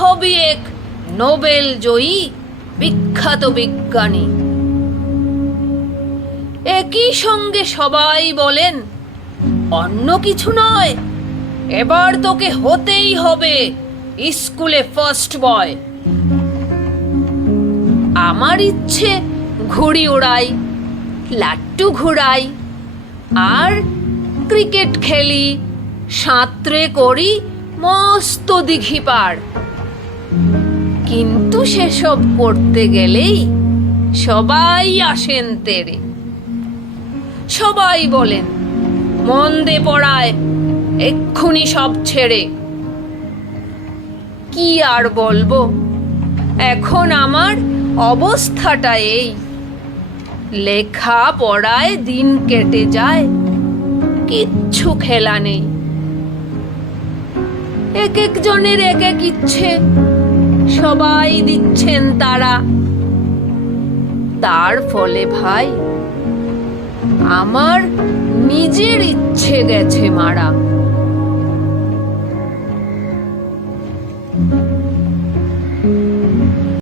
হবি এক নোবেল জয়ী বিখ্যাত বিজ্ঞানী। একই সঙ্গে সবাই বলেন, অন্য কিছু নয়, এবার তোকে হতেই হবে স্কুলে ফার্স্ট বয়। আমার ইচ্ছে ঘুড়ি ওড়াই, লাট্টু ঘুরাই আর ক্রিকেট খেলি, সাঁতরে করি, মস্ত দিঘি পার কিন্তু সেসব করতে গেলেই সবাই আসেন তেরে। সবাই বলেন, মন্দে পড়ায়, এক্ষুনি সব ছেড়ে। কি আর বলব, এখন আমার অবস্থাটা এই। লেখা পড়ায় দিন কেটে যায়, কিচ্ছু খেলা নেই। এক একজনের এক এক ইচ্ছে সবাই দিচ্ছেন তারা। তার ফলে ভাই আমার নিজের ইচ্ছে গেছে মারা।